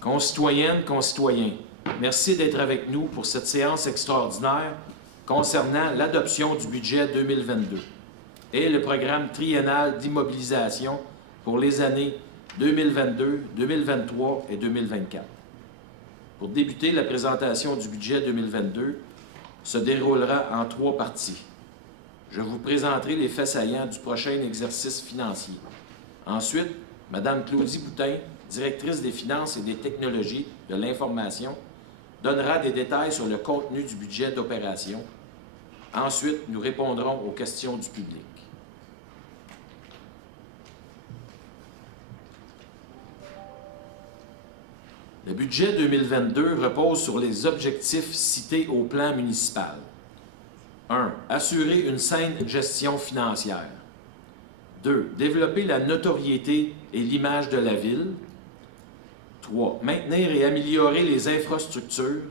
Concitoyennes, concitoyens, merci d'être avec nous pour cette séance extraordinaire concernant l'adoption du budget 2022 et le programme triennal d'immobilisation pour les années 2022, 2023 et 2024. Pour débuter, la présentation du budget 2022 se déroulera en 3 parties. Je vous présenterai les faits saillants du prochain exercice financier. Ensuite, Mme Claudie Boutin, directrice des finances et des technologies de l'information, donnera des détails sur le contenu du budget d'opération. Ensuite, nous répondrons aux questions du public. Le budget 2022 repose sur les objectifs cités au plan municipal. 1. Assurer une saine gestion financière. 2. Développer la notoriété et l'image de la ville. 3. Maintenir et améliorer les infrastructures.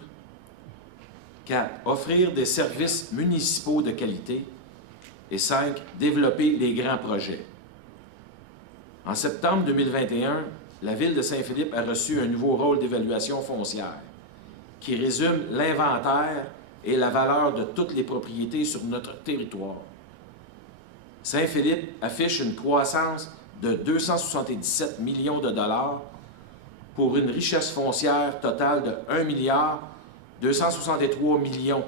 4. Offrir des services municipaux de qualité. Et 5. Développer les grands projets. En septembre 2021, la Ville de Saint-Philippe a reçu un nouveau rôle d'évaluation foncière qui résume l'inventaire et la valeur de toutes les propriétés sur notre territoire. Saint-Philippe affiche une croissance de 277 millions de dollars pour une richesse foncière totale de 1 milliard 263 millions.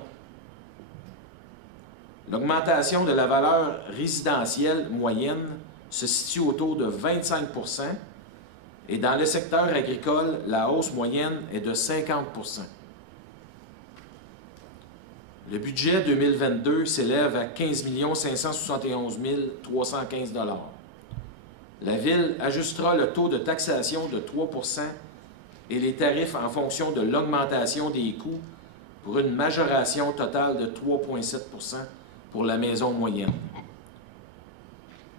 L'augmentation de la valeur résidentielle moyenne se situe autour de 25 % et dans le secteur agricole, la hausse moyenne est de 50 %. Le budget 2022 s'élève à 15 571 315 $. La Ville ajustera le taux de taxation de 3 % et les tarifs en fonction de l'augmentation des coûts pour une majoration totale de 3,7 % pour la maison moyenne.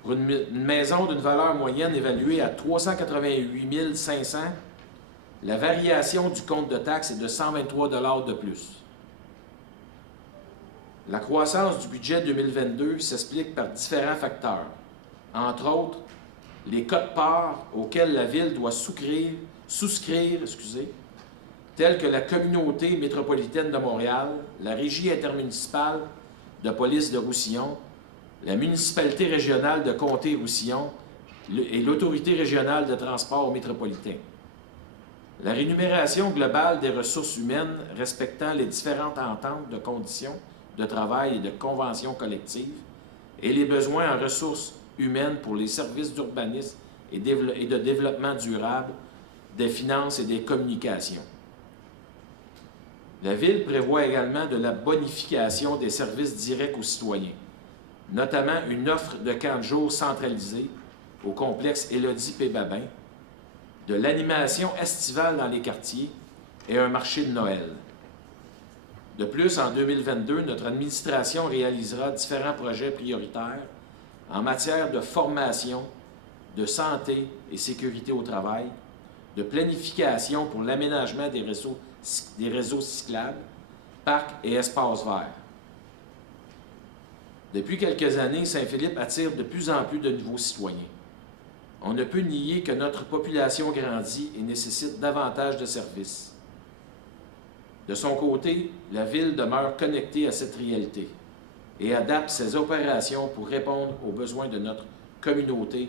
Pour une maison d'une valeur moyenne évaluée à 388 500 $, la variation du compte de taxe est de 123 $ de plus. La croissance du budget 2022 s'explique par différents facteurs, entre autres les quotes-parts auxquels la Ville doit souscrire, tels que la Communauté métropolitaine de Montréal, la Régie intermunicipale de police de Roussillon, la municipalité régionale de Comté-Roussillon et l'Autorité régionale de transport métropolitain. La rémunération globale des ressources humaines respectant les différentes ententes de conditions de travail et de conventions collectives et les besoins en ressources humaines pour les services d'urbanisme et de développement durable, des finances et des communications. La Ville prévoit également de la bonification des services directs aux citoyens, notamment une offre de camp de jour centralisée au complexe Élodie P. Babin, de l'animation estivale dans les quartiers et un marché de Noël. De plus, en 2022, notre administration réalisera différents projets prioritaires en matière de formation, de santé et sécurité au travail, de planification pour l'aménagement des réseaux cyclables, parcs et espaces verts. Depuis quelques années, Saint-Philippe attire de plus en plus de nouveaux citoyens. On ne peut nier que notre population grandit et nécessite davantage de services. De son côté, la Ville demeure connectée à cette réalité et adapte ses opérations pour répondre aux besoins de notre communauté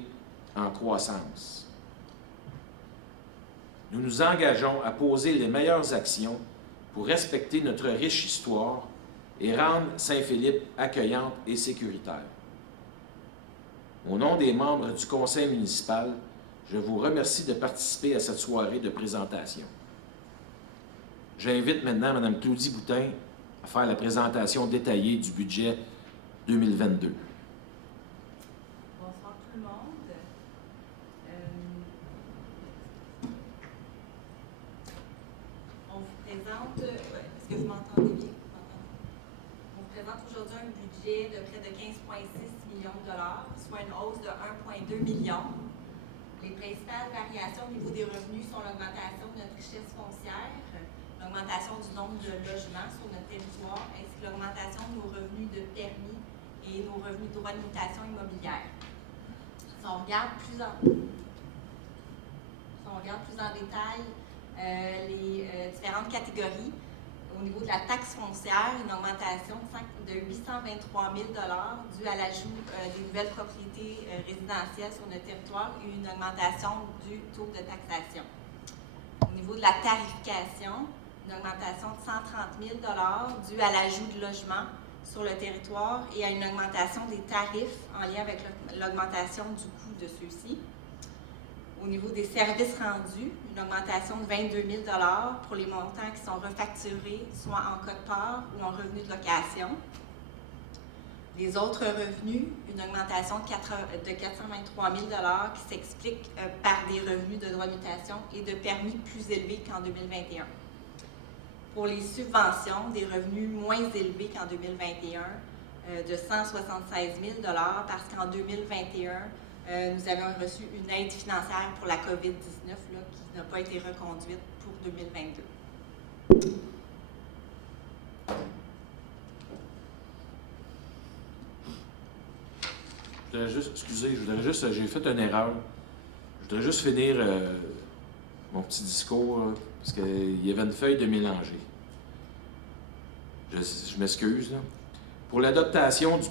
en croissance. Nous nous engageons à poser les meilleures actions pour respecter notre riche histoire et rendre Saint-Philippe accueillante et sécuritaire. Au nom des membres du Conseil municipal, je vous remercie de participer à cette soirée de présentation. J'invite maintenant Mme Claudie Boutin à faire la présentation détaillée du budget 2022. Bonsoir tout le monde. On vous présente, est-ce que vous m'entendez bien? On vous présente aujourd'hui un budget de près de 15,6 millions de dollars, soit une hausse de 1,2 million. Les principales variations au niveau des revenus sont l'augmentation de notre richesse foncière, l'augmentation du nombre de logements sur notre territoire, ainsi que l'augmentation de nos revenus de permis et nos revenus de droits de mutation immobilière. Si on regarde plus en détail les différentes catégories. Au niveau de la taxe foncière, une augmentation de 823 000 due à l'ajout des nouvelles propriétés résidentielles sur notre territoire et une augmentation du taux de taxation. Au niveau de la tarification, une augmentation de 130 000 due à l'ajout de logements sur le territoire et à une augmentation des tarifs en lien avec l'augmentation du coût de ceux-ci. Au niveau des services rendus, une augmentation de 22 000 pour les montants qui sont refacturés, soit en quote-part ou en revenus de location. Les autres revenus, une augmentation de 423 000 qui s'explique par des revenus de droit de mutation et de permis plus élevés qu'en 2021. Pour les subventions, des revenus moins élevés qu'en 2021, de 176 000 parce qu'en 2021, nous avions reçu une aide financière pour la COVID-19 là, qui n'a pas été reconduite pour 2022. J'ai fait une erreur. Je voudrais juste finir mon petit discours, parce qu'il y avait une feuille de mélanger. Je m'excuse, là. Pour l'adoption du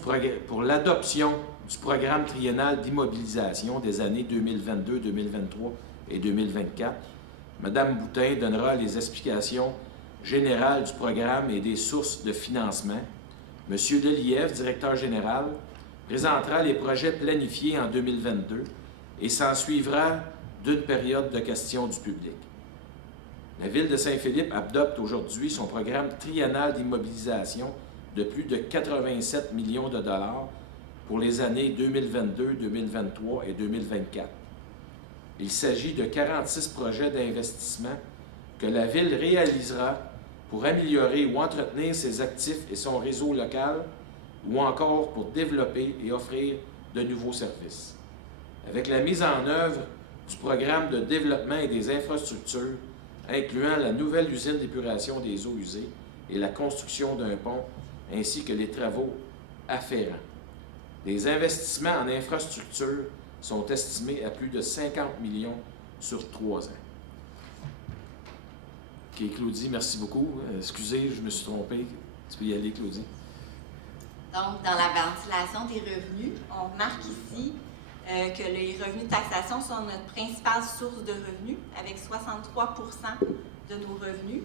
programme triennal d'immobilisation des années 2022, 2023 et 2024, Mme Boutin donnera les explications générales du programme et des sources de financement. M. Deliev, directeur général, présentera les projets planifiés en 2022 et s'ensuivra d'une période de questions du public. La Ville de Saint-Philippe adopte aujourd'hui son programme triennal d'immobilisation de plus de 87 millions de dollars pour les années 2022, 2023 et 2024. Il s'agit de 46 projets d'investissement que la Ville réalisera pour améliorer ou entretenir ses actifs et son réseau local, ou encore pour développer et offrir de nouveaux services. Avec la mise en œuvre du programme de développement et des infrastructures, incluant la nouvelle usine d'épuration des eaux usées et la construction d'un pont, ainsi que les travaux afférents. Les investissements en infrastructures sont estimés à plus de 50 millions sur 3 ans. OK, Claudie, merci beaucoup. Excusez, je me suis trompé. Tu peux y aller, Claudie. Donc, dans la ventilation des revenus, on remarque ici que les revenus de taxation sont notre principale source de revenus, avec 63 de nos revenus.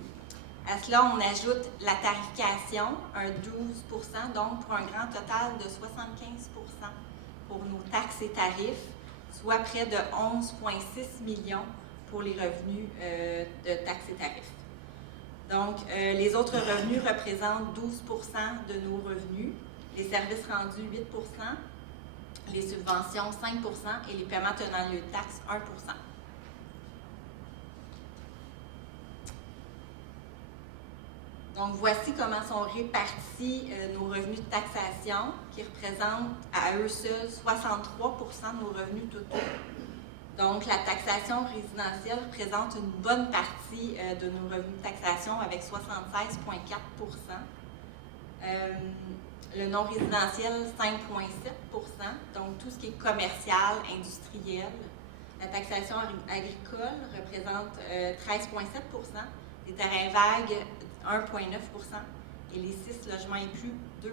À cela, on ajoute la tarification, un 12 donc pour un grand total de 75 pour nos taxes et tarifs, soit près de 11,6 millions pour les revenus de taxes et tarifs. Donc, les autres revenus représentent 12 de nos revenus, les services rendus 8 les subventions 5 et les paiements tenant lieu de taxes 1 Donc, voici comment sont répartis nos revenus de taxation, qui représentent à eux seuls 63 de nos revenus totaux. Donc, la taxation résidentielle représente une bonne partie de nos revenus de taxation avec 76,4 le non résidentiel, 5,7 donc tout ce qui est commercial, industriel. La taxation agricole représente 13,7 les terrains vagues, 1,9 et les 6 logements inclus, 2,2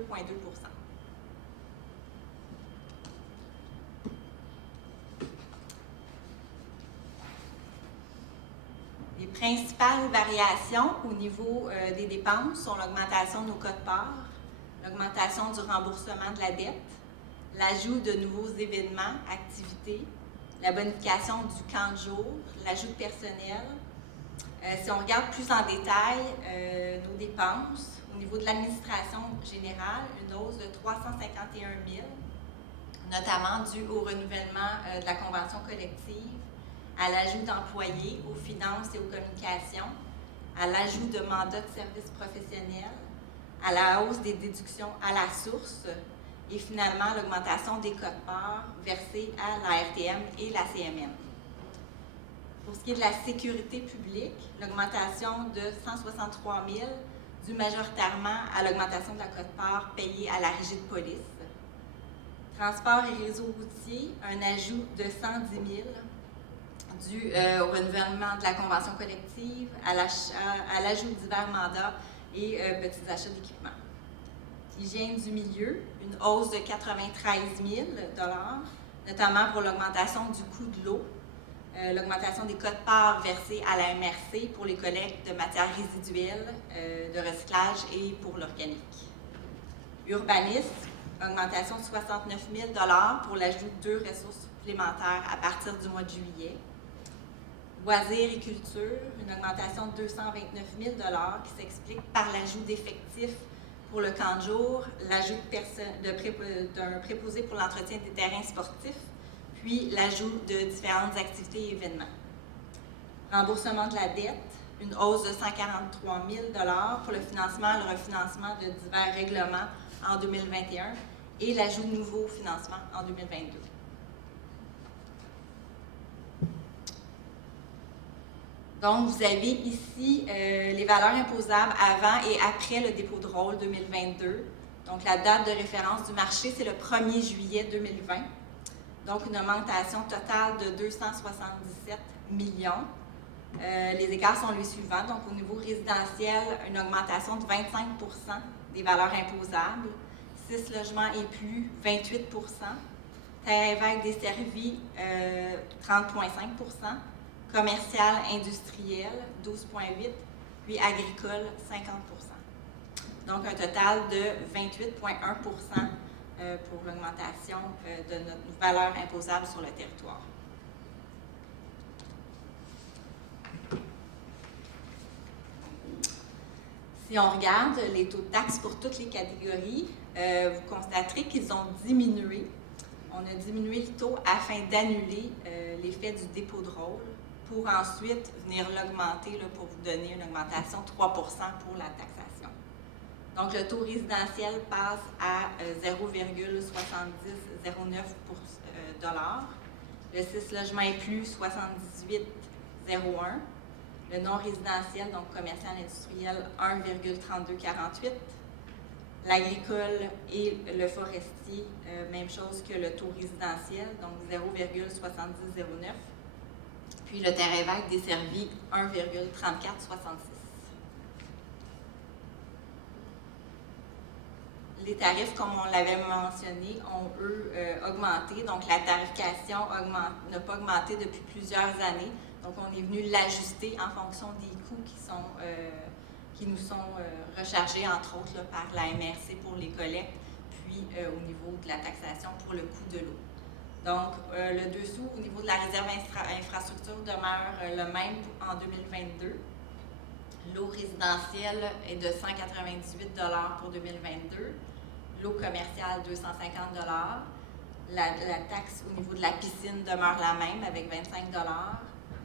Les principales variations au niveau des dépenses sont l'augmentation de nos quotes-parts, l'augmentation du remboursement de la dette, l'ajout de nouveaux événements, activités, la bonification du camp de jour, l'ajout de personnel. Si on regarde plus en détail nos dépenses, au niveau de l'administration générale, une hausse de 351 000, notamment due au renouvellement de la convention collective, à l'ajout d'employés aux finances et aux communications, à l'ajout de mandats de services professionnels, à la hausse des déductions à la source et finalement l'augmentation des quotes-parts versées à la RTM et la CMM. Pour ce qui est de la sécurité publique, l'augmentation de 163 000 due majoritairement à l'augmentation de la quote-part payée à la Régie de police. Transport et réseau routier, un ajout de 110 000 dû au renouvellement de la convention collective, à l'ajout de divers mandats et petits achats d'équipements. Hygiène du milieu, une hausse de 93 000 $, notamment pour l'augmentation du coût de l'eau, l'augmentation des quotes-parts versées à la MRC pour les collectes de matières résiduelles, de recyclage et pour l'organique. Urbanisme, augmentation de 69 000 $ pour l'ajout de 2 ressources supplémentaires à partir du mois de juillet. Loisirs et culture, une augmentation de 229 000 $ qui s'explique par l'ajout d'effectifs pour le camp de jour, l'ajout d'un préposé pour l'entretien des terrains sportifs, puis l'ajout de différentes activités et événements. Remboursement de la dette, une hausse de 143 000 $ pour le financement et le refinancement de divers règlements en 2021 et l'ajout de nouveaux financements en 2022. Donc, vous avez ici les valeurs imposables avant et après le dépôt de rôle 2022. Donc, la date de référence du marché, c'est le 1er juillet 2020. Donc, une augmentation totale de 277 millions. Les écarts sont les suivants. Donc, au niveau résidentiel, une augmentation de 25 % des valeurs imposables. 6 logements et plus, 28 %. Terre évêque desservi, 30,5 %. Commercial industriel, 12,8 %. Puis agricole, 50 %. Donc, un total de 28,1 % pour l'augmentation de notre valeur imposable sur le territoire. Si on regarde les taux de taxes pour toutes les catégories, vous constaterez qu'ils ont diminué. On a diminué le taux afin d'annuler l'effet du dépôt de rôle pour ensuite venir l'augmenter pour vous donner une augmentation de 3 % pour la taxation. Donc, le taux résidentiel passe à 0,7009 $. Le 6 logements et plus, 78,01 $. Le non résidentiel, donc commercial industriel, 1,3248 $. L'agricole et le forestier, même chose que le taux résidentiel, donc 0,7009 $. Puis le terre évêque desservi, 1,3466 $. Les tarifs, comme on l'avait mentionné, ont, eux, augmenté. Donc, la tarification n'a pas augmenté depuis plusieurs années. Donc, on est venu l'ajuster en fonction des coûts qui nous sont rechargés, entre autres, là, par la MRC pour les collectes, puis au niveau de la taxation pour le coût de l'eau. Donc, le dessous, au niveau de la réserve infrastructure, demeure le même en 2022. L'eau résidentielle est de 198 $ pour 2022. L'eau commerciale, 250 $. La taxe au niveau de la piscine demeure la même avec 25 $.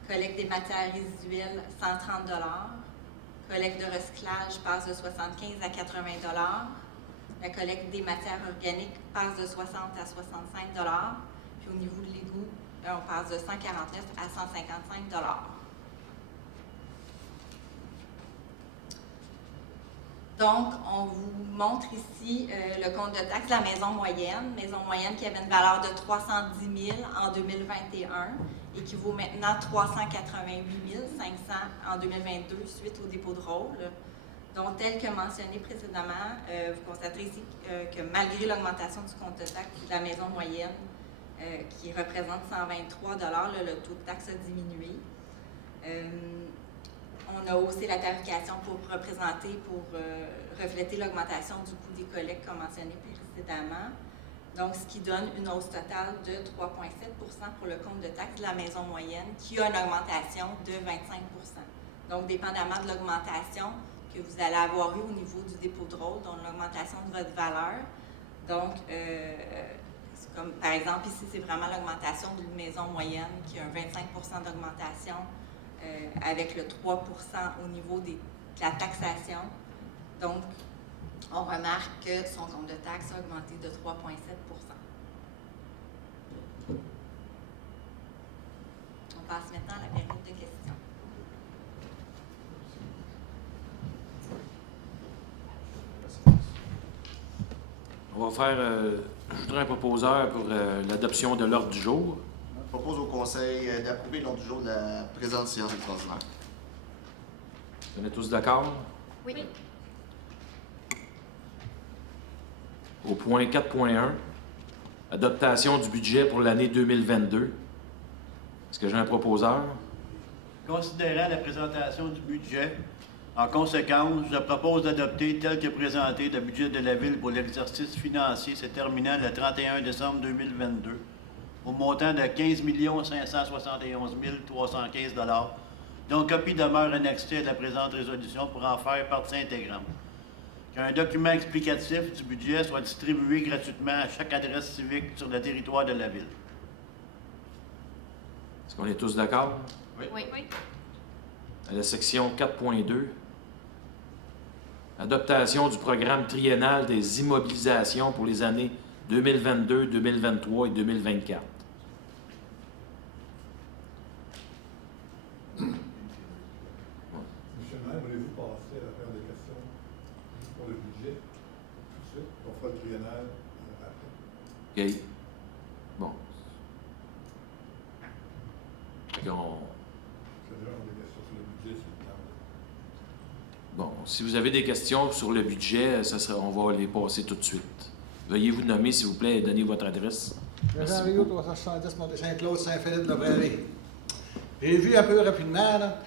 Collecte des matières résiduelles, 130 $. Collecte de recyclage passe de 75 à 80 $. La collecte des matières organiques passe de 60 à 65 $. Puis au niveau de l'égout, on passe de 149 à 155 $. Donc, on vous montre ici le compte de taxe de la maison moyenne qui avait une valeur de 310 000 en 2021 et qui vaut maintenant 388 500 en 2022 suite au dépôt de rôle. Donc, tel que mentionné précédemment, vous constaterez ici que malgré l'augmentation du compte de taxe de la maison moyenne, qui représente 123 $, le taux de taxe a diminué. On a haussé la tarification pour refléter l'augmentation du coût des collectes, comme mentionné précédemment. Donc, ce qui donne une hausse totale de 3,7 % pour le compte de taxe de la maison moyenne, qui a une augmentation de 25 %. Donc, dépendamment de l'augmentation que vous allez avoir eu au niveau du dépôt de rôle, donc l'augmentation de votre valeur. Donc, comme par exemple, ici, c'est vraiment l'augmentation d'une maison moyenne qui a un 25 % d'augmentation avec le 3 % au niveau de la taxation. Donc, on remarque que son compte de taxe a augmenté de 3,7 %. On passe maintenant à la période de questions. On va faire un proposeur pour l'adoption de l'ordre du jour. propose au Conseil d'approuver l'ordre du jour de la présente séance extraordinaire. On est tous d'accord? Oui. Au point 4.1, adaptation du budget pour l'année 2022. Est-ce que j'ai un proposeur? Considérant la présentation du budget, en conséquence, je propose d'adopter tel que présenté le budget de la Ville pour l'exercice financier se terminant le 31 décembre 2022 au montant de 15 571 315 $, dont copie demeure annexée à la présente résolution pour en faire partie intégrante. Qu'un document explicatif du budget soit distribué gratuitement à chaque adresse civique sur le territoire de la Ville. Est-ce qu'on est tous d'accord? Oui. À la section 4.2, adaptation du programme triennal des immobilisations pour les années 2022, 2023 et 2024. Monsieur le maire, voulez-vous passer à la période de questions pour le budget tout de suite? On fera le triennal après. OK. Bon. Fait qu'on- C'est déjà, on a des questions sur le budget, c'est le temps. Bon, si vous avez des questions sur le budget, on va les passer tout de suite. Veuillez vous nommer, s'il vous plaît, et donner votre adresse. Merci Jean Rio, beaucoup. 370 Montée-Saint-Claude, Saint-Philippe-de-Prairie. J'ai vu un peu rapidement, là,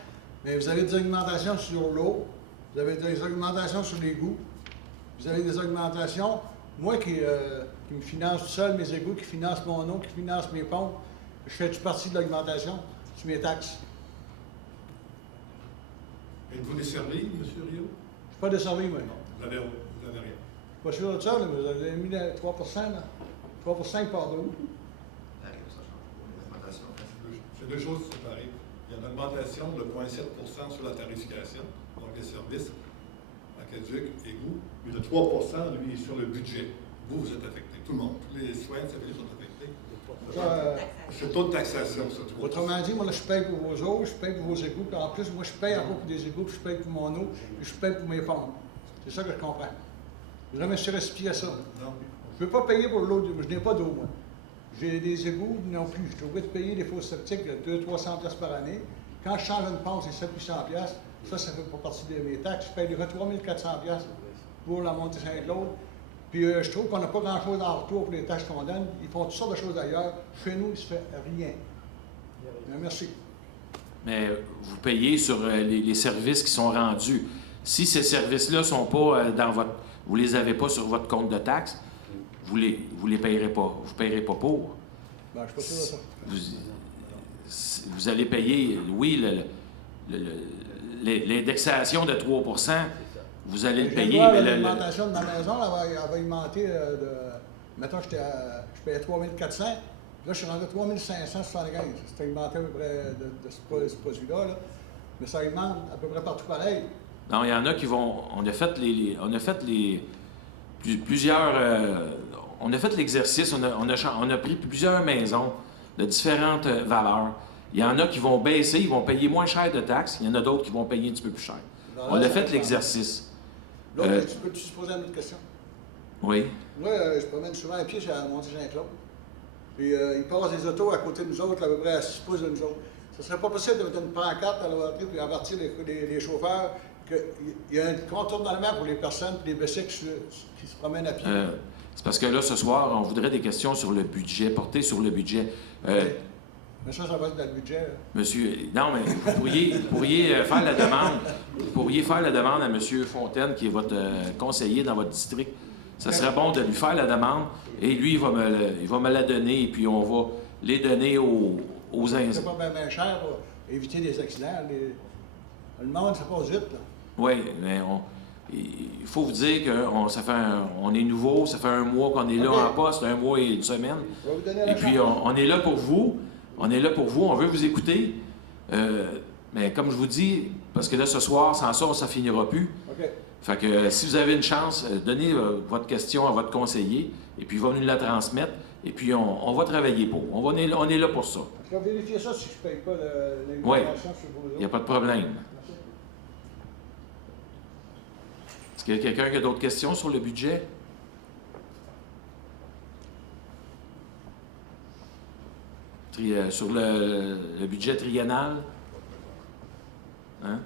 mais vous avez des augmentations sur l'eau, vous avez des augmentations sur l'égout, vous avez des augmentations, moi qui me finance tout seul mes égouts, qui finance mon eau, qui finance mes pompes, je fais-tu partie de l'augmentation sur mes taxes? Êtes-vous desservi, M. Rio? Je ne suis pas desservi, moi. Non, vous avez rien. Je suis pas sûr de ça, là, vous avez mis le 3 là. 3 il part de où? C'est deux choses séparées. Il y a une augmentation de 0,7 sur la tarification, donc les services, aqueduc, égout. Mais le 3 lui, est sur le budget. Vous êtes affecté. Tout le monde. Tous les soins de services sont affectés. C'est le taux de taxation, ça. 3%. Autrement dit, moi, là, je paye pour vos eaux, je paye pour vos égouts, puis en plus, moi, je paye encore pour des égouts, puis je paye pour mon eau, puis je paye pour mes pompes. C'est ça que je comprends. Je me suis respié à ça. Non. Je ne peux pas payer pour l'eau, je n'ai pas d'eau, moi. J'ai des égouts non plus. Je suis obligé de payer des fosses septiques de 200-300$ par année. Quand je change une pompe, c'est 700-800$. Ça fait pas partie de mes taxes. Je paye déjà 3400$ pour la montée Saint-Claude. Puis je trouve qu'on n'a pas grand-chose en retour pour les taxes qu'on donne. Ils font toutes sortes de choses ailleurs. Chez nous, il ne se fait rien. Merci. Mais vous payez sur les services qui sont rendus. Si ces services-là sont pas dans votre... Vous les avez pas sur votre compte de taxes, vous les payerez pas. Vous payerez pas pour. Ben, je suis pas sûr de ça. Vous allez payer, oui, l'indexation de 3 vous allez le Je payer, vois, mais l'augmentation de ma maison, elle va augmenter de... Mettons, je payais 3 400, là, je suis rendu à 3 575. C'est augmenté à peu près de ce produit-là, là. Mais ça augmente à peu près partout pareil. non, il y en a qui vont... On a fait plusieurs... on a fait l'exercice, on a pris plusieurs maisons de différentes valeurs. Il y en a qui vont baisser, ils vont payer moins cher de taxes. Il y en a d'autres qui vont payer un petit peu plus cher. On a fait l'exercice. L'autre, tu peux-tu se poser une autre question? Oui. Moi, je promène souvent à pied chez la montée Saint-Claude. Puis ils passent des autos à côté de nous autres, à peu près à 6 pouces de nous autres. Ce serait pas possible de mettre une pancarte à l'entrée puis avertir les chauffeurs qu'il y a un contournement pour les personnes et les bicycles qui se promènent à pied. C'est parce que là, ce soir, on voudrait des questions sur le budget, portées sur le budget. Mais ça va être dans le budget. Là. Monsieur, non, mais vous pourriez faire la demande. Vous pourriez faire la demande à M. Fontaine, qui est votre conseiller dans votre district. Ça serait bon de lui faire la demande et lui, il va me la donner et puis on va les donner aux C'est pas bien cher pour éviter des accidents. Le monde, ça passe vite. Là. Oui, mais il faut vous dire qu'on est nouveau, ça fait un mois qu'on est là en poste, un mois et une semaine. Je vais vous donner la Et puis, chance. on est là pour vous. On est là pour vous. On veut vous écouter. Mais comme je vous dis, parce que là, ce soir, sans ça, ça finira plus. OK. Fait que si vous avez une chance, donnez votre question à votre conseiller et puis il va nous la transmettre. Et puis, on va travailler pour. On est là pour ça. Je vais vérifier ça si je ne paye pas Oui. l'information sur vos Il n'y a pas de problème. Est-ce qu'il y a quelqu'un qui a d'autres questions sur le budget? sur le budget triennal? Hein?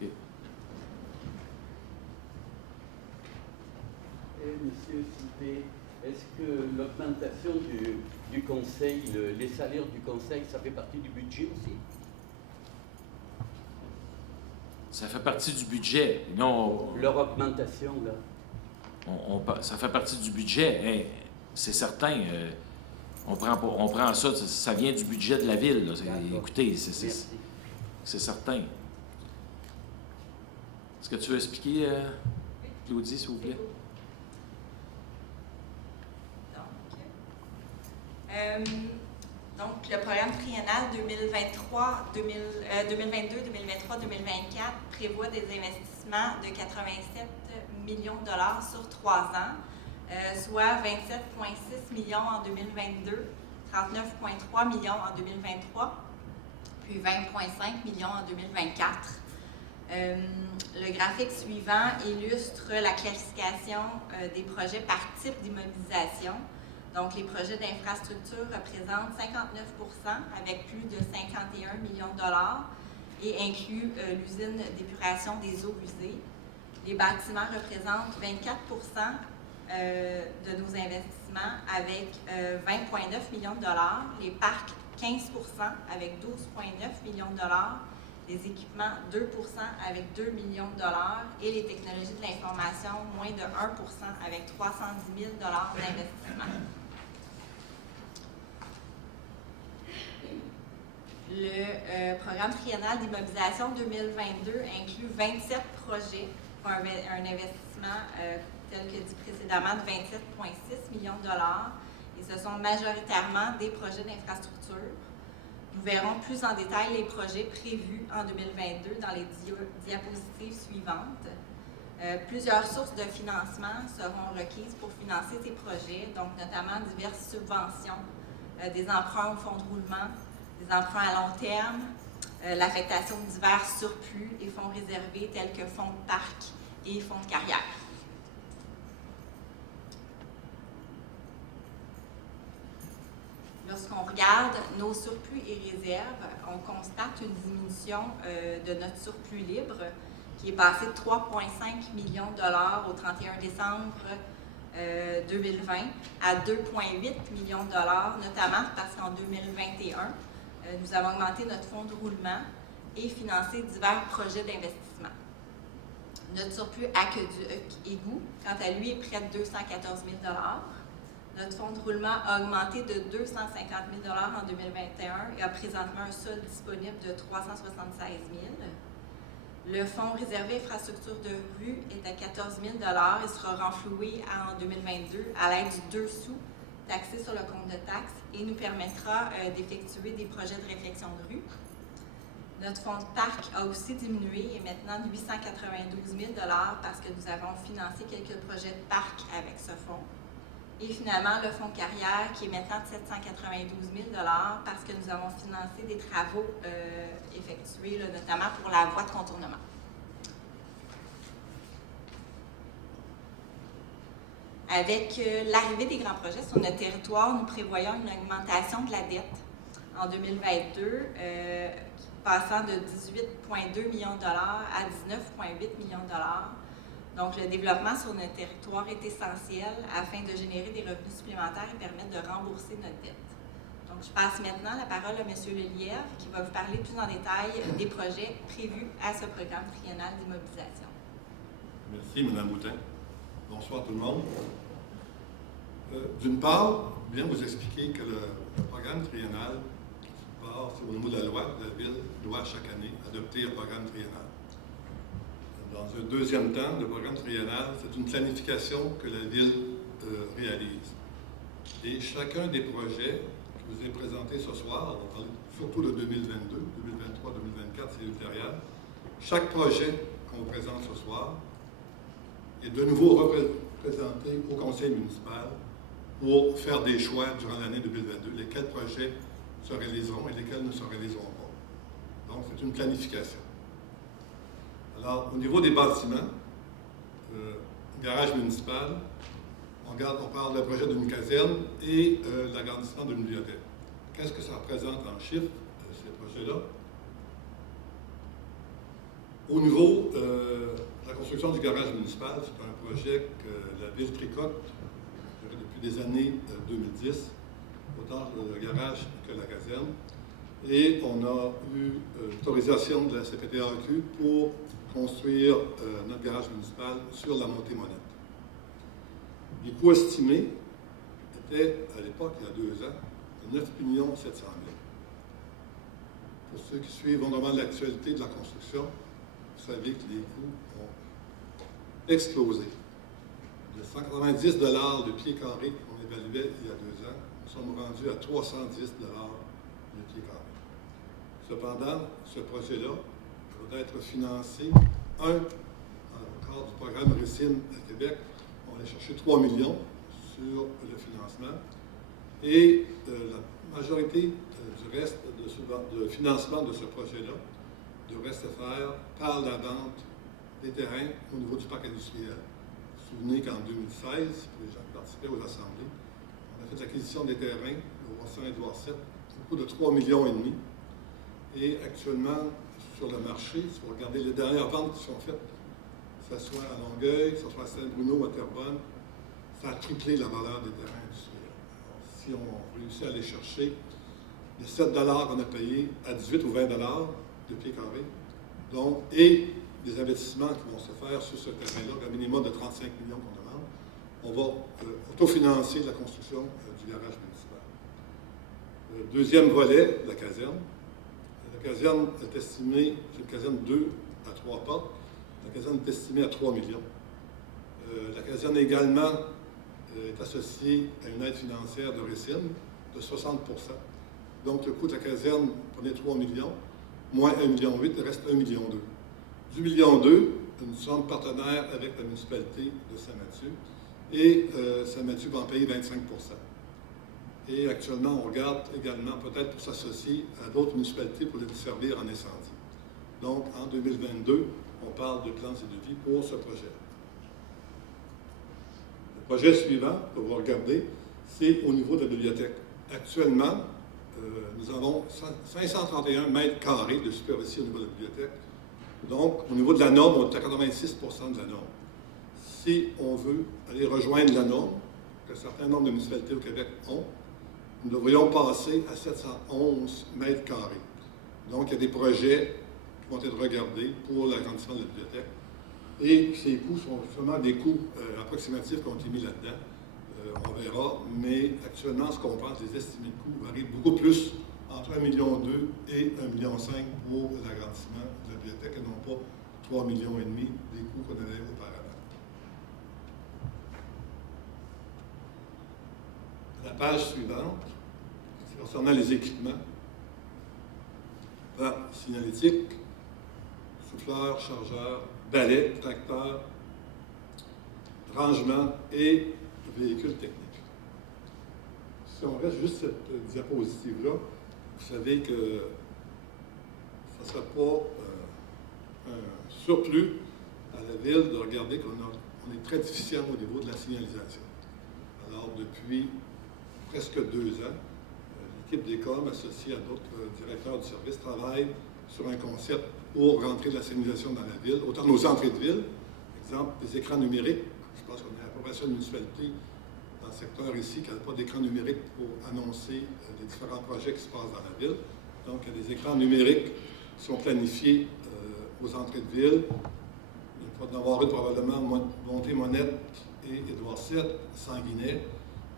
Ok. Monsieur Sylvain, est-ce que l'augmentation du conseil, les salaires du conseil, ça fait partie du budget aussi? Ça fait partie du budget. Non, Leur augmentation, là. ça fait partie du budget. Hein, c'est certain. On prend ça, ça vient du budget de la ville. Là. D'accord. Écoutez, Merci. c'est certain. Est-ce que tu veux expliquer, Claudie, s'il vous plaît? Donc, le programme triennal 2022, 2023, 2024 prévoit des investissements de 87 millions de dollars sur 3 ans, soit 27,6 millions en 2022, 39,3 millions en 2023, puis 20,5 millions en 2024. Le graphique suivant illustre la classification des projets par type d'immobilisation. Donc, les projets d'infrastructure représentent 59 avec plus de 51 millions de dollars et incluent l'usine d'épuration des eaux usées. Les bâtiments représentent 24 de nos investissements avec 20,9 millions de dollars. Les parcs, 15 avec 12,9 millions de dollars. Les équipements, 2 avec 2 millions de dollars. Et les technologies de l'information, moins de 1 avec 310 000 dollars d'investissement. Le programme triennal d'immobilisation 2022 inclut 27 projets pour un investissement, tel que dit précédemment, de 27,6 millions de dollars. Et ce sont majoritairement des projets d'infrastructure. Nous verrons plus en détail les projets prévus en 2022 dans les diapositives suivantes. Plusieurs sources de financement seront requises pour financer ces projets, donc notamment diverses subventions, des emprunts au fonds de roulement, des emprunts à long terme, l'affectation de divers surplus et fonds réservés tels que fonds de parc et fonds de carrière. Lorsqu'on regarde nos surplus et réserves, on constate une diminution de notre surplus libre qui est passé de 3,5 millions de dollars au 31 décembre 2020 à 2,8 millions de dollars, notamment parce qu'en 2021, nous avons augmenté notre fonds de roulement et financé divers projets d'investissement. Notre surplus aqueduc-égout, quant à lui, est près de 214 000 $. Notre fonds de roulement a augmenté de 250 000 $ en 2021 et a présentement un solde disponible de 376 000 $. Le fonds réservé infrastructure de rue est à 14 000 $ et sera renfloué en 2022 à l'aide du 2 sous taxé sur le compte de taxes et nous permettra d'effectuer des projets de réflexion de rue. Notre fonds de parc a aussi diminué et est maintenant de 892 000 $ parce que nous avons financé quelques projets de parc avec ce fonds. Et finalement, le fonds de carrière qui est maintenant de 792 000 $ parce que nous avons financé des travaux effectués, là, notamment pour la voie de contournement. Avec l'arrivée des grands projets sur notre territoire, nous prévoyons une augmentation de la dette en 2022, passant de 18,2 millions de dollars à 19,8 millions de dollars. Donc, le développement sur notre territoire est essentiel afin de générer des revenus supplémentaires et permettre de rembourser notre dette. Donc, je passe maintenant la parole à M. Lelièvre qui va vous parler plus en détail des projets prévus à ce programme triennal d'immobilisation. Merci, Mme Boutin. Bonsoir tout le monde. D'une part, je viens vous expliquer que le programme triennal, c'est au niveau de la loi, la Ville doit chaque année adopter un programme triennal. Dans un deuxième temps, le programme triennal, c'est une planification que la Ville réalise. Et chacun des projets que je vous ai présentés ce soir, on va parler surtout de 2022, 2023, 2024, c'est ultérieur. Chaque projet qu'on vous présente ce soir est de nouveau représenté au conseil municipal pour faire des choix durant l'année 2022, lesquels projets se réaliseront et lesquels ne se réaliseront pas. Donc, c'est une planification. Alors, au niveau des bâtiments, garage municipal, On parle d'un projet d'une caserne et l'agrandissement d'une bibliothèque. Qu'est-ce que ça représente en chiffres, ces projets-là? Au niveau de la construction du garage municipal, c'est un projet que la ville tricote depuis des années 2010, autant le garage que la caserne. Et on a eu l'autorisation de la CPTAQ pour construire notre garage municipal sur la montée Monette. Les coûts estimés étaient, à l'époque, il y a 2 ans, de 9 700 000. Pour ceux qui suivent vraiment l'actualité de la construction, vous savez que les coûts ont explosé. De 190 $ le pied carré qu'on évaluait il y a 2 ans, nous sommes rendus à 310 $ le pied carré. Cependant, ce projet-là doit être financé, dans le cadre du programme Récine à Québec, on a cherché 3 millions sur le financement et la majorité du reste de financement de ce projet-là devrait se faire par la vente des terrains au niveau du parc industriel. Vous vous souvenez qu'en 2016, pour les gens qui participaient aux assemblées, on a fait l'acquisition des terrains au Saint-Édouard 7 au coût de 3,5 millions. Et actuellement, sur le marché, si vous regardez les dernières ventes qui sont faites, que ce soit à Longueuil, que ce soit à Saint-Bruno, à Terrebonne, ça a triplé la valeur des terrains industriels. Alors, si on réussit à aller chercher les 7 $ qu'on a payés à 18 ou 20 $ de pied carré, donc, et des investissements qui vont se faire sur ce terrain-là, un minimum de 35 millions qu'on demande, on va autofinancer la construction du garage municipal. Le deuxième volet, la caserne. La caserne est estimée, c'est une caserne 2 à 3 portes. La caserne est estimée à 3 millions. La caserne également est associée à une aide financière de Récine de 60 %. Donc, le coût de la caserne, prenez 3 millions, moins 1,8 million, il reste 1,2 million. Du 1,2 million, nous sommes partenaires avec la municipalité de Saint-Mathieu et Saint-Mathieu va en payer 25 %. Et actuellement, on regarde également peut-être pour s'associer à d'autres municipalités pour les desservir en incendie. Donc, en 2022, on parle de plans et de vie pour ce projet. Le projet suivant, que vous regardez, c'est au niveau de la bibliothèque. Actuellement, nous avons 531 mètres carrés de superficie au niveau de la bibliothèque. Donc, au niveau de la norme, on est à 86 % de la norme. Si on veut aller rejoindre la norme, que certains nombres de municipalités au Québec ont, nous devrions passer à 711 mètres carrés. Donc, il y a des projets qui vont être regardés pour l'agrandissement de la bibliothèque. Et ces coûts sont seulement des coûts approximatifs qui ont été mis là-dedans. On verra, mais actuellement, ce qu'on pense, les estimés de coûts varient beaucoup plus entre 1,2 million et 1,5 million pour l'agrandissement de la bibliothèque et non pas 3,5 millions des coûts qu'on avait auparavant. La page suivante, concernant les équipements, signalétique, souffleur, chargeur, balai, tracteur, rangement et véhicules techniques. Si on reste juste cette diapositive-là, vous savez que ça ne sera pas un surplus à la ville de regarder qu'on est très déficient au niveau de la signalisation. Alors, depuis presque 2 ans, l'équipe d'Écom, associée à d'autres directeurs du service, travaille sur un concept pour rentrer de la signalisation dans la ville, autant nos entrées de ville, par exemple des écrans numériques. Je pense qu'on a à peu près une municipalité dans le secteur ici qui n'a pas d'écran numérique pour annoncer les différents projets qui se passent dans la ville. Donc, il y a des écrans numériques qui sont planifiés aux entrées de ville. Il va y en avoir une probablement Montée Monette et Édouard VII, Sanguinet.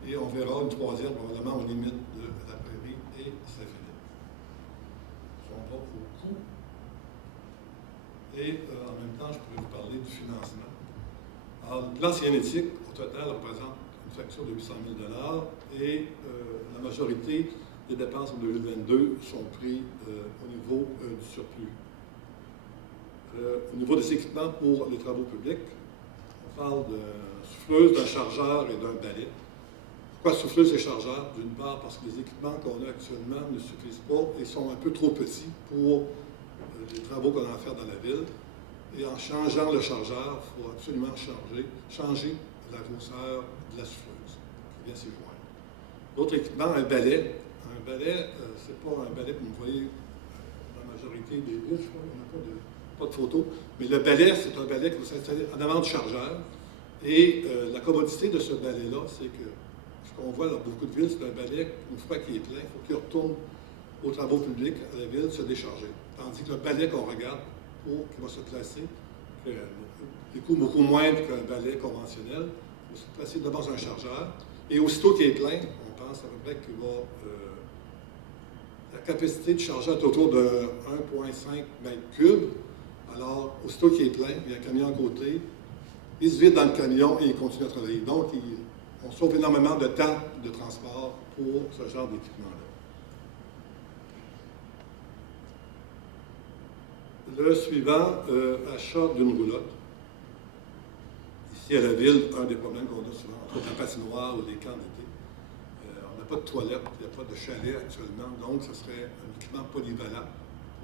Et on verra une troisième probablement aux limites de la Prairie et Saint-Philippe. Si on va au coût. Et en même temps, je pourrais vous parler du financement. Alors, le plan cinétique, au total, représente une facture de 800 000 $ et la majorité des dépenses en 2022 sont prises au niveau du surplus. Au niveau des équipements pour les travaux publics, on parle d'une souffleuse, d'un chargeur et d'un balai. Pourquoi souffleuse et chargeur? D'une part, parce que les équipements qu'on a actuellement ne suffisent pas et sont un peu trop petits pour les travaux qu'on a à faire dans la ville. Et en changeant le chargeur, il faut absolument changer l'arroseur, de la souffleuse qui vient s'y joindre. L'autre équipement, un balai. Un balai, c'est pas un balai que vous voyez dans la majorité des villes, je crois, on n'a pas de photo. Mais le balai, c'est un balai qui va s'installer en avant du chargeur. Et la commodité de ce balai-là, c'est que ce qu'on voit dans beaucoup de villes, c'est un balai, une fois qu'il est plein, il faut qu'il retourne aux travaux publics, à la ville, se décharger. Tandis que le balai qu'on regarde, qui va se placer, des coûts beaucoup moindres qu'un balai conventionnel, il va se placer devant un chargeur. Et aussitôt qu'il est plein, on pense à peu près que la capacité du chargeur est autour de 1,5 m3. Alors, aussitôt qu'il est plein, il y a un camion à côté, il se vide dans le camion et il continue à travailler. Donc, on sauve énormément de temps de transport pour ce genre d'équipement-là. Le suivant, achat d'une roulotte. Ici, à la ville, un des problèmes qu'on a souvent, entre la patinoire ou les camps d'été, on n'a pas de toilette, il n'y a pas de chalet actuellement, donc ce serait un équipement polyvalent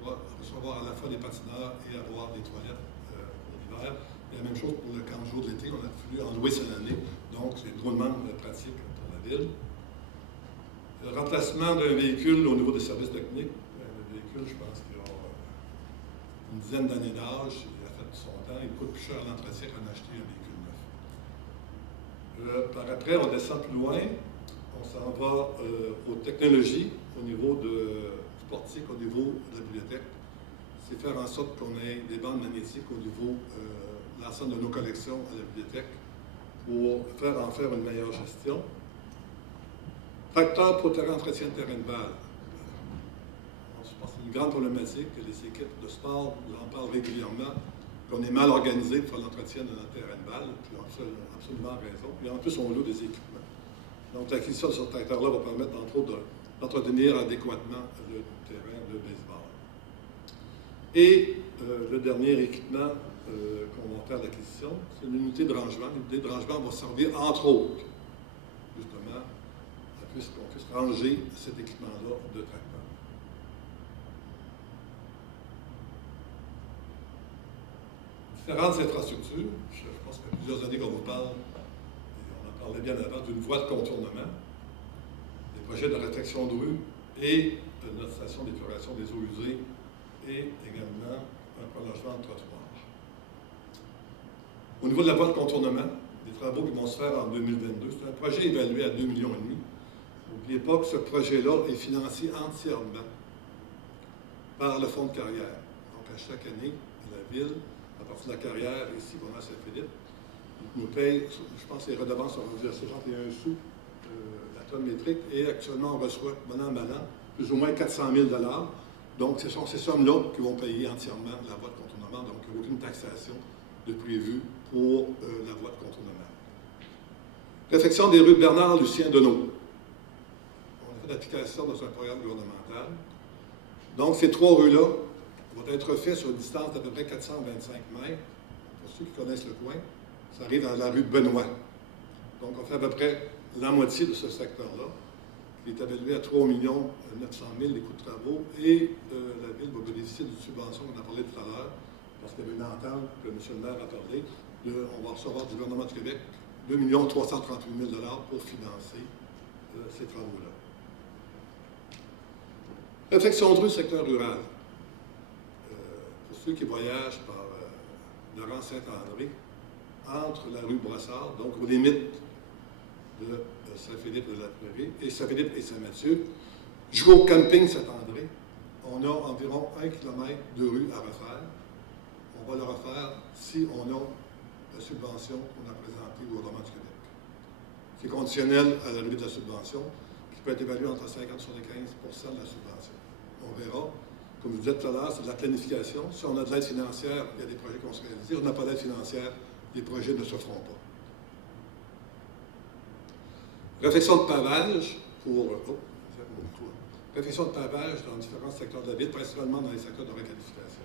pour recevoir à la fois des patineurs et avoir des toilettes pour l'hiver. Et la même chose pour le camp de jour de l'été, on a voulu en louer cette année, donc c'est drôlement pratique pour la ville. Le remplacement d'un véhicule au niveau des services techniques. Le véhicule, je pense qu'il a une dizaine d'années d'âge, il a fait son temps, il coûte plus cher à l'entretien qu'en acheter un véhicule neuf. Par après, on descend plus loin, on s'en va aux technologies, au niveau du portique, au niveau de la bibliothèque. C'est faire en sorte qu'on ait des bandes magnétiques au niveau de l'ensemble de nos collections à la bibliothèque pour en faire une meilleure gestion. Tracteur pour entretien de terrain de balle. Je pense que c'est une grande problématique que les équipes de sport nous en parlent régulièrement, qu'on est mal organisé pour faire l'entretien de notre terrain de balle, puis on a absolument raison. Puis en plus, on loue des équipements. Donc l'acquisition de ce tracteur-là va permettre, entre autres, d'entretenir adéquatement le terrain de baseball. Et le dernier équipement qu'on va faire l'acquisition, c'est une unité de rangement. L'unité de rangement va servir, entre autres, justement, qu'on puisse ranger cet équipement-là de tracteur. Différentes infrastructures. Je pense que ça fait plusieurs années qu'on vous parle, et on en parlait bien avant, d'une voie de contournement, des projets de rétraction de rue et de notre station d'épuration des eaux usées et également un prolongement de trottoir. Au niveau de la voie de contournement, des travaux qui vont se faire en 2022, c'est un projet évalué à 2,5 millions. N'oubliez pas que ce projet-là est financé entièrement par le fonds de carrière. Donc, à chaque année, la ville, à partir de la carrière, ici, qu'on a à Saint-Philippe, nous paye, je pense que les redevances sont rendues à 61 sous la tonne métrique, et actuellement, on reçoit, bon an, mal an, plus ou moins 400 000 $. Donc, ce sont ces sommes-là qui vont payer entièrement la voie de contournement. Donc, il n'y a aucune taxation de prévue pour la voie de contournement. Réfection des rues de Bernard-Lucien Deneau. On a fait l'application dans un programme gouvernemental. Donc, ces 3 rues-là vont être faites sur une distance d'à peu près 425 mètres. Pour ceux qui connaissent le coin, ça arrive à la rue de Benoît. Donc, on fait à peu près la moitié de ce secteur-là, qui est évalué à 3 900 000 les coûts de travaux, et la ville va bénéficier d'une subvention qu'on a parlé tout à l'heure, parce qu'il y avait une entente que M. le maire a parlé, on va recevoir du gouvernement du Québec 2 338 000 $ pour financer ces travaux-là. Réfection de rue, secteur rural. Pour ceux qui voyagent par Laurent-Saint-André, entre la rue Brossard, donc aux limites de Saint-Philippe de la Prairie, et Saint-Philippe et Saint-Mathieu, jusqu'au camping Saint-André, on a environ 1 km de rue à refaire. On va le refaire si on a la subvention qu'on a présentée au gouvernement du Québec. C'est conditionnel à la levée de la subvention, qui peut être évaluée entre 50 et 75 % de la subvention. On verra. Comme je vous disais tout à l'heure, c'est de la planification. Si on a de l'aide financière, il y a des projets qui vont se réaliser. Si on n'a pas d'aide financière, les projets ne se feront pas. Réfection de pavage réfection de pavage dans différents secteurs de la ville, principalement dans les secteurs de requalification.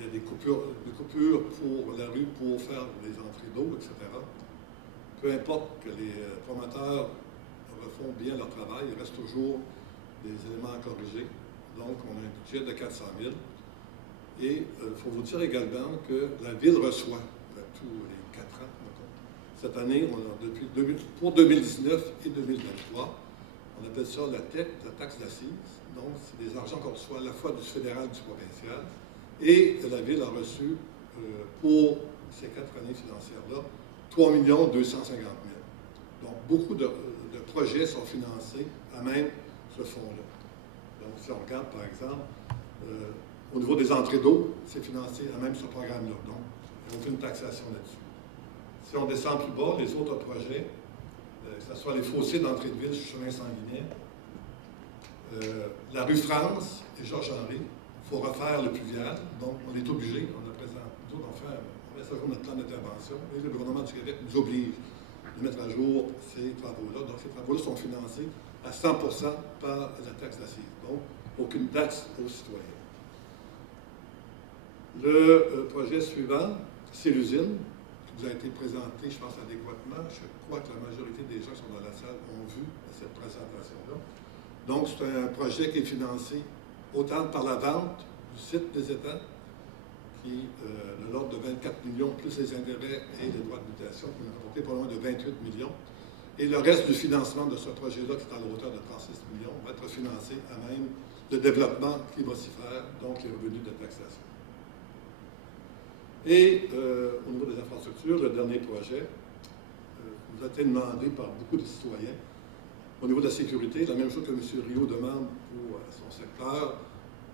Il y a des coupures pour la rue pour faire des entrées d'eau, etc. Peu importe que les promoteurs refont bien leur travail, il reste toujours des éléments à corriger. Donc, on a un budget de 400 000. Et il faut vous dire également que la ville reçoit peu près tous les 4 ans. Mettons. Cette année, pour 2019 et 2023, on appelle ça la TEC, la taxe d'assises. Donc, c'est des argents qu'on reçoit à la fois du fédéral et du provincial. Et la Ville a reçu, pour ces 4 années financières-là, 3 250 000. Donc, beaucoup de projets sont financés à même ce fonds-là. Donc, si on regarde, par exemple, au niveau des entrées d'eau, c'est financé à même ce programme-là. Donc, il n'y a aucune taxation là-dessus. Si on descend plus bas, les autres projets, que ce soit les fossés d'entrée de ville sur chemin Sanguinet, la rue France et Georges-Henri, il faut refaire le pluvial. Donc, on est obligé, on a présenté, nous autres, on met à jour notre plan d'intervention, et le gouvernement du Québec nous oblige de mettre à jour ces travaux-là. Donc, ces travaux-là sont financés à 100% par la taxe d'assises. Donc, aucune taxe aux citoyens. Le projet suivant, c'est l'usine, qui vous a été présenté, je pense, adéquatement. Je crois que la majorité des gens qui sont dans la salle ont vu cette présentation-là. Donc, c'est un projet qui est financé autant par la vente du site des étangs, qui est de l'ordre de 24 millions, plus les intérêts et les droits de mutation, qui nous ont rapporté pas loin de 28 millions. Et le reste du financement de ce projet-là, qui est à la hauteur de 36 millions, va être financé à même le développement climatifère, donc les revenus de taxation. Et au niveau des infrastructures, le dernier projet nous a été demandé par beaucoup de citoyens. Au niveau de la sécurité, la même chose que M. Rio demande pour son secteur,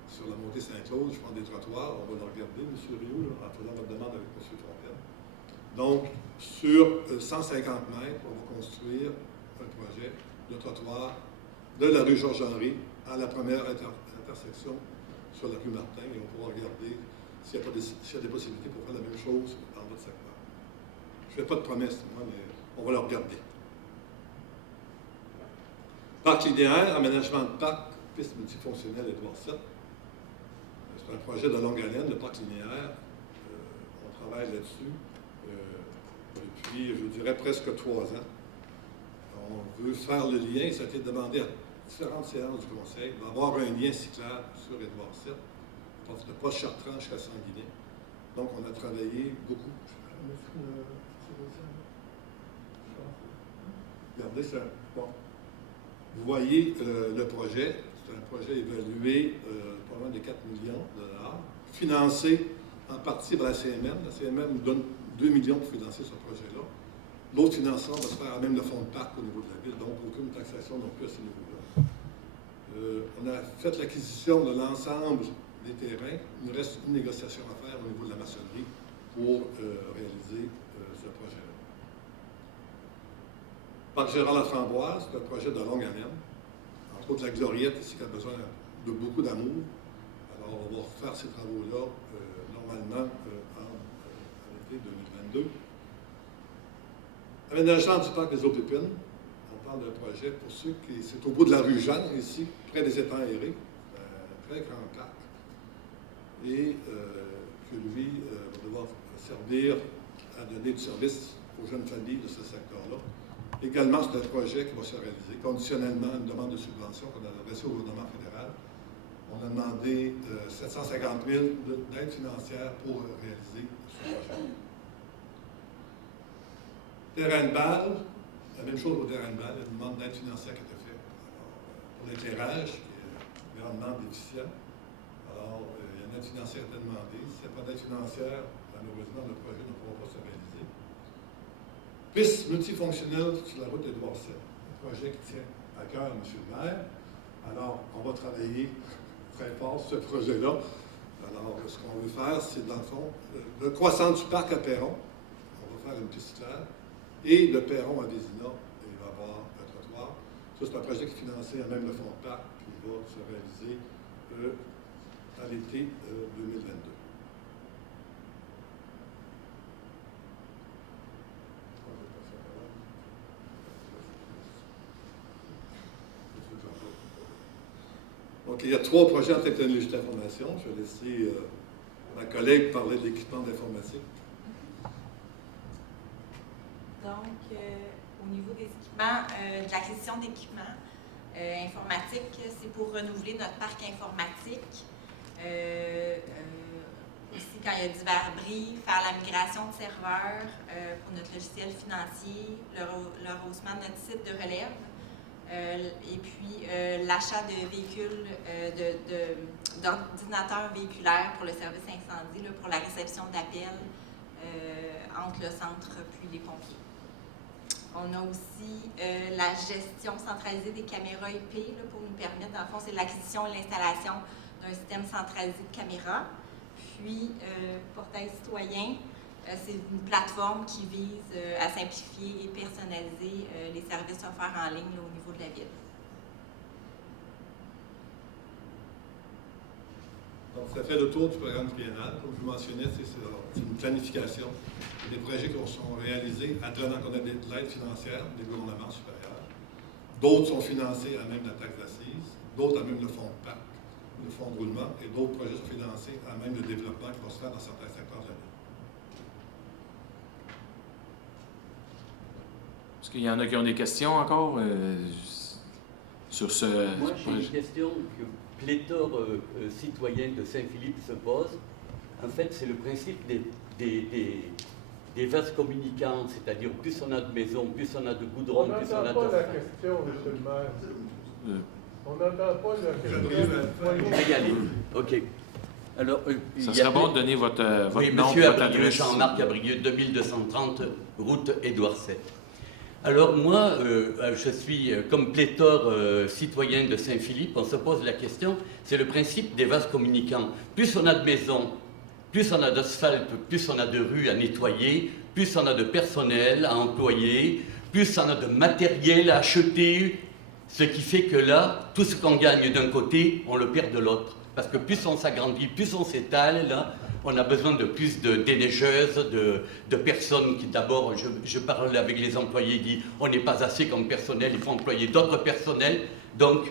sur la montée Saint-Claude, je prends des trottoirs, on va le regarder, M. Rio, là, en faisant votre demande avec M. Fontaine. Donc, sur 150 mètres, on va construire un projet de trottoir de la rue Georges-Henri à la première intersection sur la rue Martin, et on pourra regarder s'il y a des possibilités pour faire la même chose dans votre secteur. Je ne fais pas de promesses, moi, mais on va le regarder. Parc linéaire, aménagement de parc, piste multifonctionnelle Édouard VII. C'est un projet de longue haleine, le parc linéaire. On travaille là-dessus depuis, je dirais, presque 3 ans. On veut faire le lien, ça a été demandé à différentes séances du Conseil, il va y avoir un lien cyclable sur Édouard VII, de Poche-Chartrand jusqu'à Sanguinet. Donc, on a travaillé beaucoup. Regardez ça. Bon. Vous voyez le projet. C'est un projet évalué pas loin de 4 millions de dollars, financé en partie par la CMM. La CMM nous donne 2 millions pour financer ce projet-là. L'autre financement va se faire à même le fonds de parc au niveau de la ville, donc aucune taxation non plus à ce niveau-là. On a fait l'acquisition de l'ensemble des terrains. Il nous reste une négociation à faire au niveau de la maçonnerie pour réaliser ce projet-là. Parc Gérard-Laframboise, c'est un projet de longue haleine. Entre autres, la Gloriette ici qui a besoin de beaucoup d'amour. Alors, on va refaire ces travaux-là normalement en l'été 2022. Aménagement du parc des Eaux-Pépines. On parle d'un projet pour ceux qui... C'est au bout de la rue Jeanne, ici, près des étangs aérés. Un très grand parc. Et que lui va devoir servir à donner du service aux jeunes familles de ce secteur-là. Également, c'est un projet qui va se réaliser conditionnellement à une demande de subvention qu'on a adressée au gouvernement fédéral. On a demandé 750 000 d'aide financière pour réaliser ce projet. Terrain de balle, la même chose au terrain de balle, il y a une demande d'aide financière qui a été faite. Pour l'éclairage, qui est grandement déficient. Alors, il y a une aide financière qui a été demandée. S'il n'y a pas d'aide financière, malheureusement, le projet ne pourra pas se réaliser. Piste multifonctionnelle sur la route d'Édouard VII, un projet qui tient à cœur M. le maire. Alors, on va travailler très fort sur ce projet-là. Alors, ce qu'on veut faire, c'est dans le fond, le croissant du parc à Perron, on va faire une piste cyclable, et le perron à Vézina, il va y avoir un trottoir. Ça, c'est un projet qui est financé à même le fonds de parc, qui va se réaliser à l'été 2022. Donc, il y a 3 projets en technologie d'information. Je vais laisser ma collègue parler de l'équipement d'informatique. Donc, au niveau des équipements, de l'acquisition d'équipements informatiques, c'est pour renouveler notre parc informatique. aussi, quand il y a divers bris, faire la migration de serveurs pour notre logiciel financier, le rehaussement de notre site de relève, et puis l'achat de véhicules, d'ordinateurs véhiculaires pour le service incendie, là, pour la réception d'appels entre le centre puis les pompiers. On a aussi la gestion centralisée des caméras IP là, pour nous permettre, dans le fond, c'est l'acquisition et l'installation d'un système centralisé de caméras. Puis, Portail citoyen, c'est une plateforme qui vise à simplifier et personnaliser les services offerts en ligne là, au niveau de la ville. Donc, ça fait le tour du programme triennal. Comme je vous mentionnais, c'est une planification. Des projets qui sont réalisés advenant qu'on a de l'aide financière des gouvernements supérieurs. D'autres sont financés à même la taxe d'assises, d'autres à même le fonds de PAC, le fonds de roulement, et d'autres projets sont financés à même le développement qui va se faire dans certains secteurs de la ville. Est-ce qu'il y en a qui ont des questions encore sur ce Moi, j'ai projet? une question que pléthore citoyen de Saint-Philippe se pose. En fait, c'est le principe des vases communicants, c'est-à-dire plus on a de maisons, plus on a de goudron, plus on a de... On n'entend pas la question, monsieur le maire. On n'entend pas la question. Je vais y aller. OK. Alors, Ça serait bon de donner votre oui, nom, monsieur votre Abrieux, adresse. Jean-Marc Abrieux, 2230, route Édouard VII. Alors moi, je suis comme pléthore citoyen de Saint-Philippe, on se pose la question, c'est le principe des vases communicants. Plus on a de maisons, plus on a d'asphalte, plus on a de rues à nettoyer, plus on a de personnel à employer, plus on a de matériel à acheter, ce qui fait que là, tout ce qu'on gagne d'un côté, on le perd de l'autre. Parce que plus on s'agrandit, plus on s'étale, là, on a besoin de plus de déneigeuses, de personnes qui, d'abord, je parle avec les employés, ils disent, on n'est pas assez comme personnel, il faut employer d'autres personnels. Donc,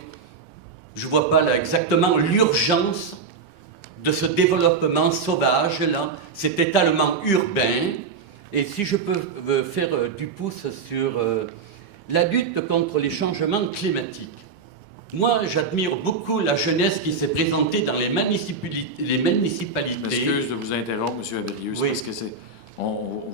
je ne vois pas là exactement l'urgence de ce développement sauvage, là, cet étalement urbain. Et si je peux faire du pouce sur la lutte contre les changements climatiques. Moi, j'admire beaucoup la jeunesse qui s'est présentée dans les municipalités. Je m'excuse de vous interrompre, M. Abrieux, Oui. parce que c'est...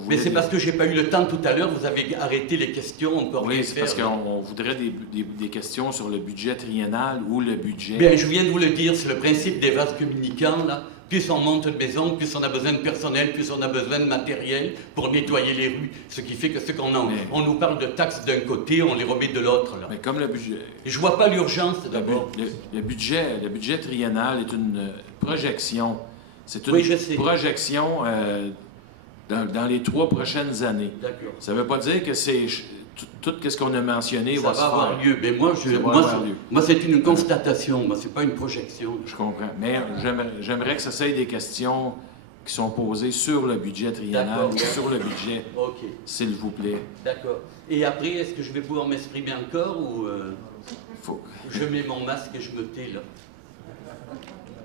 Mais c'est parce que je n'ai pas eu le temps tout à l'heure, vous avez arrêté les questions, on peut rien Oui, c'est faire. parce qu'on voudrait des questions sur le budget triennal ou le budget... Bien, je viens de vous le dire, c'est le principe des vases communicants, là. Plus on monte de maison, plus on a besoin de personnel, plus on a besoin de matériel pour nettoyer les rues. Ce qui fait que ce qu'on a, on nous parle de taxes d'un côté, on les remet de l'autre, là. Mais comme le budget... Et je vois pas l'urgence, d'abord. Le budget triennal est une projection. C'est une Oui, je sais. projection dans les 3 prochaines années. D'accord. Ça ne veut pas dire que c'est tout ce qu'on a mentionné Ça va va se avoir faire. lieu. Mais moi, Ça va avoir lieu. moi c'est une constatation, moi, c'est pas une projection. Je comprends. Mais j'aimerais que ça soit des questions qui sont posées sur le budget triennal, D'accord. sur le budget, Ok, s'il vous plaît. d'accord. Et après, est-ce que je vais pouvoir m'exprimer encore ou Faut... je mets mon masque et je me tais là?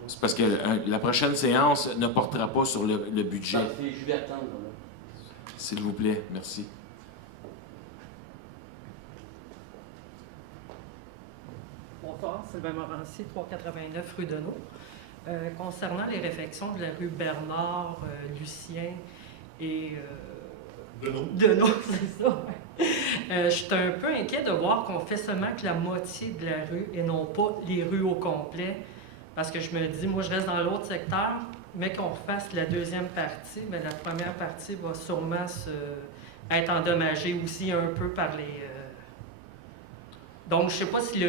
C'est parce que la prochaine séance ne portera pas sur le budget. Parfait, je vais attendre. Là. S'il vous plaît, merci. Bonsoir, Sylvain Morancy, 389 rue Deneau. Concernant les réfections de la rue Bernard, Lucien et Deneau, c'est ça. Je suis un peu inquiet de voir qu'on fait seulement que la moitié de la rue et non pas les rues au complet. Parce que je me dis, moi je reste dans l'autre secteur, mais qu'on refasse la deuxième partie, bien, la première partie va sûrement être endommagée aussi un peu par les... Donc, je ne sais pas si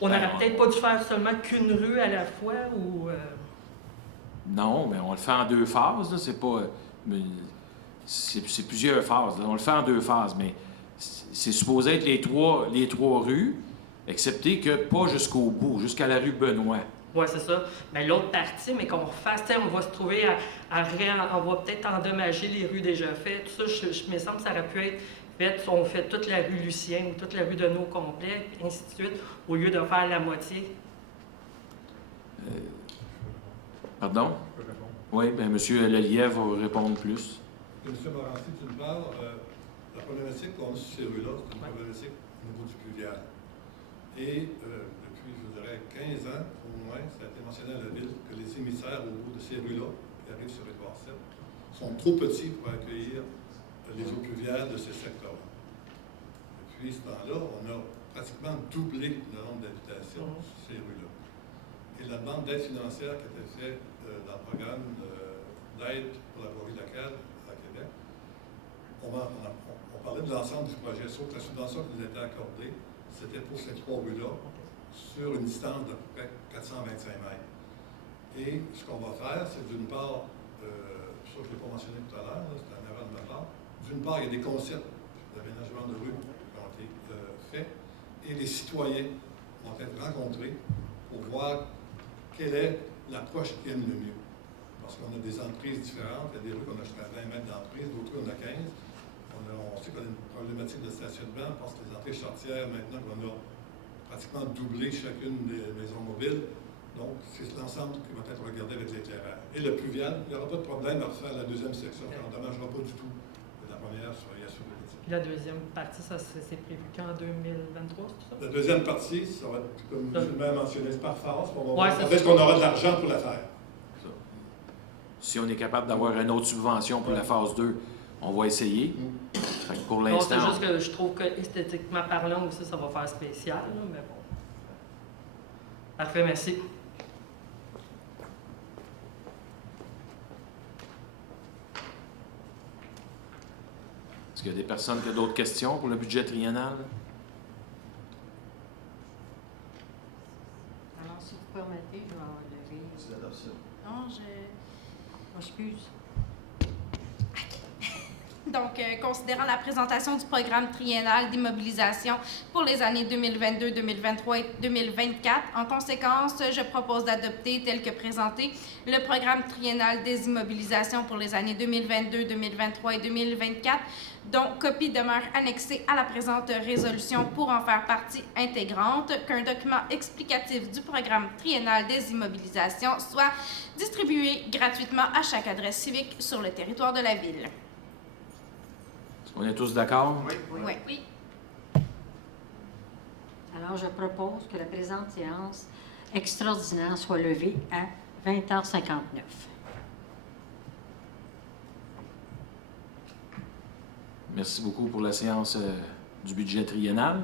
on n'aurait peut-être pas dû faire seulement qu'une rue à la fois ou... Non, mais on le fait en 2 phases, là, c'est pas... C'est plusieurs phases, là. On le fait en 2 phases, mais c'est supposé être les trois rues, excepté que pas jusqu'au bout, jusqu'à la rue Benoît. Oui, c'est ça. Mais l'autre partie, mais qu'on refasse, on va se trouver on va peut-être endommager les rues déjà faites. Tout ça, je me semble que ça aurait pu être fait, on fait toute la rue Lucien ou toute la rue de nos complets, ainsi de suite, au lieu de faire la moitié. Pardon? Oui, bien, M. Lelièvre va répondre plus. M. Morancy, d'une part, la problématique qu'on a sur ces rues-là, c'est une problématique au niveau du pluvial. Et depuis, je dirais, 15 ans, au moins, ça a été mentionné à la Ville que les émissaires au bout de ces rues-là qui arrivent sur Édouard VII sont trop petits pour accueillir les eaux pluviales de ces secteurs-là. Depuis ce temps-là, on a pratiquement doublé le nombre d'habitations sur ces rues-là. Et la demande d'aide financière qui était faite dans le programme d'aide pour la voirie locale à Québec, on parlait de l'ensemble du projet, sauf que la subvention qui nous était accordée, c'était pour ces 3 rues-là, sur une distance d'à peu près 425 mètres. Et ce qu'on va faire, c'est d'une part, ça je ne l'ai pas mentionné tout à l'heure, c'est un erreur de ma part, d'une part, il y a des concepts d'aménagement de rue qui ont été faits, et les citoyens vont être rencontrés pour voir quelle est l'approche qui aime le mieux. Parce qu'on a des entreprises différentes, il y a des rues qu'on a jusqu'à 20 mètres d'emprise, d'autres rues on a 15. On sait qu'on a une problématique de stationnement parce que les entrées charretières, maintenant qu'on a pratiquement doublé chacune des maisons mobiles, donc c'est l'ensemble qui va être regardé avec l'éclairage. Et le pluvial, il n'y aura pas de problème à refaire la deuxième section, ça n'endommagera pas du tout la première sur La deuxième partie, ça c'est prévu qu'en 2023, c'est ça? La deuxième partie, ça va être, comme Gilbert mentionné, par phase. On va Ouais, voir est-ce qu'on aura de l'argent pour la faire. Si on est capable d'avoir une autre subvention pour la phase 2, on va essayer. Fait que pour l'instant... C'est juste que je trouve que esthétiquement parlant aussi, ça va faire spécial, là, mais bon. Parfait, merci. Est-ce qu'il y a des personnes qui ont d'autres questions pour le budget triennal? Alors, si vous permettez, je vais lever. C'est l'adoption. Non, m'excuse. Donc, considérant la présentation du programme triennal d'immobilisation pour les années 2022, 2023 et 2024, en conséquence, je propose d'adopter, tel que présenté, le programme triennal des immobilisations pour les années 2022, 2023 et 2024, dont copie demeure annexée à la présente résolution pour en faire partie intégrante, qu'un document explicatif du programme triennal des immobilisations soit distribué gratuitement à chaque adresse civique sur le territoire de la Ville. On est tous d'accord? Oui. Oui. Alors, je propose que la présente séance extraordinaire soit levée à 20h59. Merci beaucoup pour la séance du budget triennal.